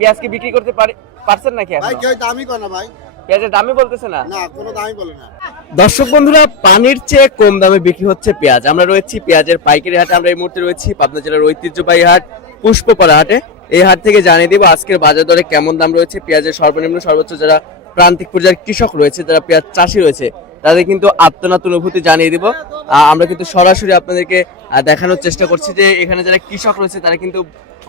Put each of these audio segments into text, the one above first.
পেঁয়াজ কি বিক্রি করতে পারছেন নাকি ভাই এখন? কেউ দামই করে না ভাই, পেঁয়াজের দামই বলতেছে না। না কোনো দামই বলে না। দর্শক বন্ধুরা, পানির চেয়ে কম দামে বিক্রি হচ্ছে পেঁয়াজ। আমরা রয়েছি পেঁয়াজের পাইকারি হাটে। আমরা এই মুহূর্তে রয়েছি পাবনা জেলার ঐতিহ্যবাহী হাট পুষ্পপাড়া হাটে। এই হাট থেকে জানিয়ে দিব আজকের বাজার দরে কেমন দাম রয়েছে। পেঁয়াজের সর্বনিম্ন সর্বোচ্চ যারা প্রান্তিক পর্যায়ের কৃষক রয়েছে, যারা পেঁয়াজ চাষি রয়েছে, তাদের কিন্তু আত্মনাত অনুভূতি জানিয়ে দিব। আমরা কিন্তু সরাসরি আপনাদেরকে দেখানোর চেষ্টা করছি যে এখানে যারা কৃষক রয়েছে তারা কিন্তু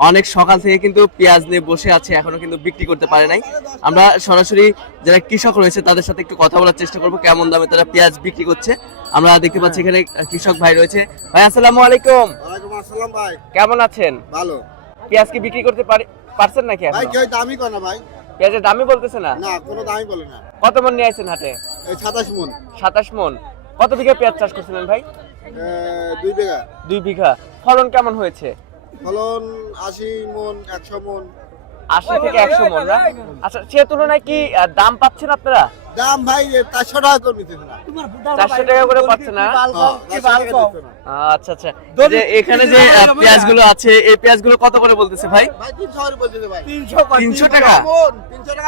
অনেক সকাল থেকে কিন্তু পেঁয়াজ নিয়ে বসে আছে, এখনো কিন্তু বিক্রি করতে পারে নাই। আমরা সরাসরি যারা কৃষক রয়েছে তাদের সাথে একটু কথা বলার চেষ্টা করব কেমন দামে তারা পেঁয়াজ বিক্রি করছে। আমরা দেখতে পাচ্ছি এখানে কৃষক ভাই রয়েছে। ভাই আসসালামু আলাইকুম। ওয়ালাইকুম আসসালাম ভাই, কেমন আছেন? ভালো। পেঁয়াজ কি বিক্রি করতে পারছেন নাকি ভাই এখন? কেউ দামই করে না ভাই, পেঁয়াজের দামই বলতেছে না। না কোনো দামই বলে না। কত মন নিয়ে আসছেন হাটে? এই 27 মন। 27 মন। কত বিঘা পেঁয়াজ চাষ করছিলেন ভাই? 2 বিঘা। 2 বিঘা। ফলন কেমন হয়েছে? ফলন 80 মন, 100 মন। 80 থেকে 100 মন না? আচ্ছা, সে তুলনায় কি দাম পাচ্ছেন আপনারা? দাম ভাই 400 টাকা করে নিতেছে না। 400 টাকা করে পাচ্ছে না? আচ্ছা আচ্ছা। যে এখানে যে পেঁয়াজগুলো আছে, এই পেঁয়াজগুলো কত করে বলতেছে ভাই? ভাই 300 করে বলতেছে ভাই। 300 টাকা?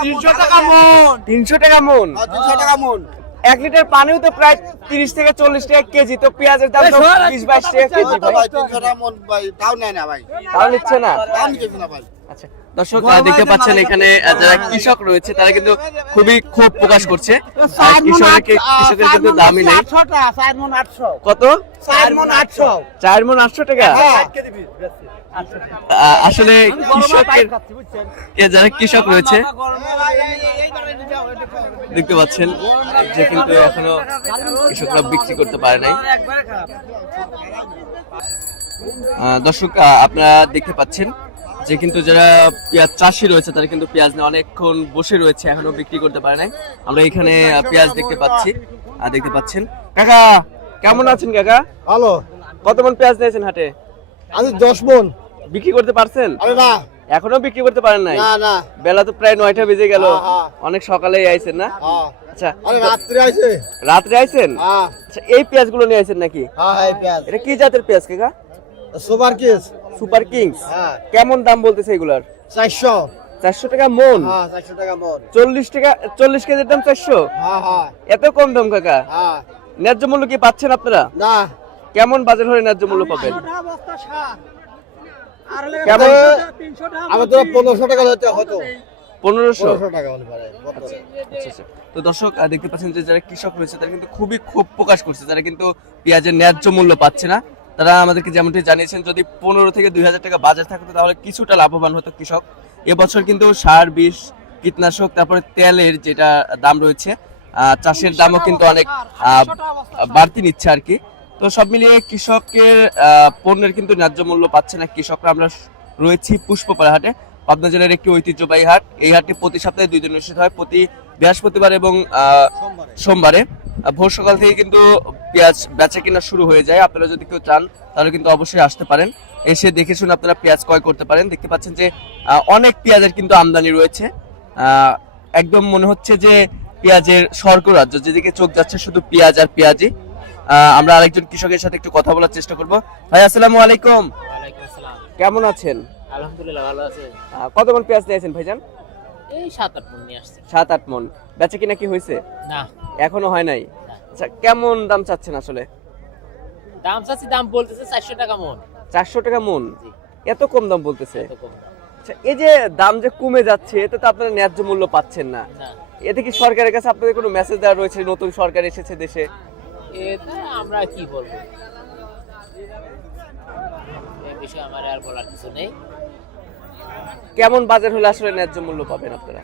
300 টাকা মন। 300 টাকা মন? 300 টাকা মন। 1 লিটার পানিও তো প্রায় 30 থেকে 40 টাকা কেজি, তো পেঁয়াজের দাম তো 20-22 টাকা কেজি ভাই। ভাই 300 টাকা মন ভাই, তাও নেয় না ভাই। তাও নিচ্ছে না? তাও নিতেছে না ভাই। আচ্ছা দর্শক, দেখতে পাচ্ছেন এখানে যারা কৃষক রয়েছে তারা কিন্তু খুবই ক্ষোভ প্রকাশ করছে। আর কৃষকের কিন্তু দামই নেই। 4 মন 800। কত? 4 মন 800। 4 মন 800 টাকা? হ্যাঁ। আসলে কৃষকের যারা কৃষক রয়েছে দেখতে পাচ্ছেন যে কিন্তু এখনো কৃষকরা বিক্রি করতে পারে নাই। দর্শক, আপনারা দেখতে পাচ্ছেন যে কিন্তু যারা পেঁয়াজ চাষি রয়েছে তারা কিন্তু পেঁয়াজ নিয়ে অনেকক্ষণ বসে রয়েছে, এখনো বিক্রি করতে পারে নাই। আমরা এখানে পেঁয়াজ দেখতে পাচ্ছেন। কাকা কেমন আছেন? কাকা ভালো। কত মন পেঁয়াজ নিয়েছেন হাটে? আমি 10 মন। বিক্রি করতে পারছেন? আরে না। এখনো বিক্রি করতে পারেন নাই? না না। বেলা তো প্রায় 9টা বেজে গেল। হ্যাঁ। অনেক সকালেই আইছেন না? হ্যাঁ। আচ্ছা, আরে রাত্রে আইছে। রাত্রে আইছেন? হ্যাঁ। আচ্ছা, এই পেঁয়াজগুলো নিয়ে আইছেন নাকি? হ্যাঁ এই পেঁয়াজ। এটা কি জাতের পেঁয়াজ কাকা? Super case. Super kings? হ্যাঁ। কেমন দাম বলতেছে এগুলার? 400। 400 টাকা মন? হ্যাঁ 400 টাকা মন। 40 কেজির দাম 400? হ্যাঁ হ্যাঁ। এত কম দাম কাকা? হ্যাঁ। ন্যায্য মূল্য কি পাচ্ছেন আপনারা? না। কেমন বাজার হলে ন্যায্য মূল্য পাবেন? কেমন? আমাদের 1500 টাকা হতে হতো। 1500 টাকা হলে পারে। আচ্ছা আচ্ছা। তো দর্শক, দেখতে পাচ্ছেন যে যারা কৃষক রয়েছে তারা কিন্তু খুবই ক্ষোভ প্রকাশ করছে, তারা কিন্তু পেঁয়াজের ন্যায্য মূল্য পাচ্ছে না। তারা আমাদেরকে যেমনটি জানিয়েছেন যদি 15 থেকে 2000 টাকা বাজার থাকতো তাহলে কিছুটা লাভবান হতো কৃষক। এবছর কিন্তু সার, বিষ, কীটনাশক, তারপরে তেলের যেটা দাম রয়েছে, চাষের দামও কিন্তু অনেক বাড়তি নিচ্ছে আর কি। তো সব মিলিয়ে কৃষকের পণ্যের কিন্তু ন্যায্য মূল্য পাচ্ছে না কৃষকরা। আমরা রয়েছি পুষ্পপাড়া হাটে, পাবনা জেলার একটি ঐতিহ্যবাহী হাট। এই হাটটি প্রতি সপ্তাহে 2 দিন অনুষ্ঠিত হয়, প্রতি বৃহস্পতিবার এবং সোমবারে। ভোর সকাল থেকে কিন্তু পেঁয়াজ বেচা কিনা শুরু হয়ে যায়। আপনারা যদি কেউ চান তাহলে কিন্তু অবশ্যই আসতে পারেন, এসে দেখে শুনে আপনারা পেঁয়াজ ক্রয় করতে পারেন। দেখতে পাচ্ছেন যে অনেক পেঁয়াজের কিন্তু আমদানি রয়েছে। একদম মনে হচ্ছে যে পেঁয়াজের স্বর্গরাজ্য, যেদিকে চোখ যাচ্ছে শুধু পেঁয়াজ আর পেঁয়াজই। আমরা আরেকজন কৃষকের সাথে একটু কথা বলার চেষ্টা করব। ভাই আসসালামু আলাইকুম। ওয়ালাইকুম আসসালাম। কেমন আছেন? আলহামদুলিল্লাহ ভালো আছে। কত মন পেঁয়াজ নিয়েছেন ভাইজান? এই 7-8 মণ নিয়ে আসছে। 7-8 মন। বেচা কিনা কি হয়েছে? না এখনো হয় নাই। আচ্ছা, কেমন দাম চাচ্ছেন আসলে? দাম চাচ্ছি, দাম বলতেছে 400 টাকা মণ। 400 টাকা মন? জি। এত কম দাম বলতেছে? এত কম দাম। আচ্ছা, এই যে দাম যে কমে যাচ্ছে এতে তো আপনারা ন্যায্য মূল্য পাচ্ছেন না। না, এতে কি সরকারের কাছে আপনাদের কোনো মেসেজ দেওয়া রয়েছে? নতুন সরকার এসেছে দেশে, এটা আমরা কি বলবো, এই বিষয়ে আমার আর বলার কিছু নেই। কেমন বাজার হলে আসলে ন্যায্য মূল্য পাবেন আপনারা?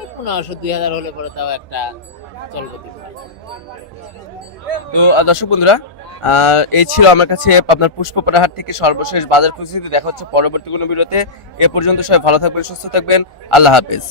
1500-2000 হলে পরে তাও একটা চলবে। তো দর্শক বন্ধুরা, এই ছিল আমার কাছে আপনার পুষ্পপাড়া হাট থেকে সর্বশেষ বাজার পরিস্থিতি। দেখা হচ্ছে পরবর্তী কোনো ভিডিওতে। এ পর্যন্ত সবাই ভালো থাকবেন, সুস্থ থাকবেন। আল্লাহ হাফেজ।